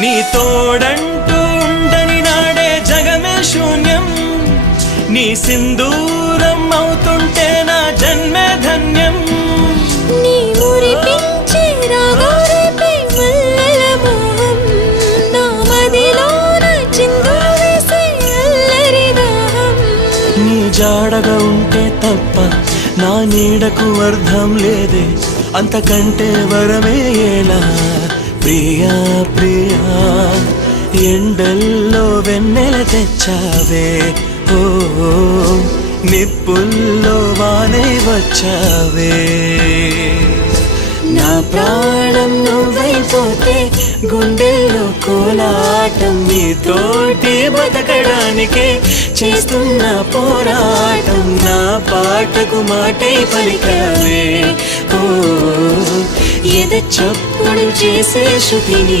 నీ తోడంటూ ఉండని నాడే జగమే శూన్యం, నీ సింధూరం అవుతుంటే నా జన్మే ధన్యం. నీ మురిపించే రాగాలపై మల్లెల మోహం, నా మదిలోన చిందులు వేసే అల్లరి దాహం. నీ జాడగా ఉంటే తప్ప నా నీడకు అర్థం లేదే, అంతకంటే వరమే ఎలా ప్రియా ప్రియా. ఎండల్లో వెన్నెల తెచ్చావే, ఓ నిప్పుల్లో వానే వచ్చావే. నా ప్రాణం నువ్వైపోతే గుండెల్లో కోలాటం, నీతోటి బతకడానికే చేస్తున్న పోరాటం. నా పాటకు మాటై పలికావే, ఓ ఎద చప్పుడు చేసే శృతిని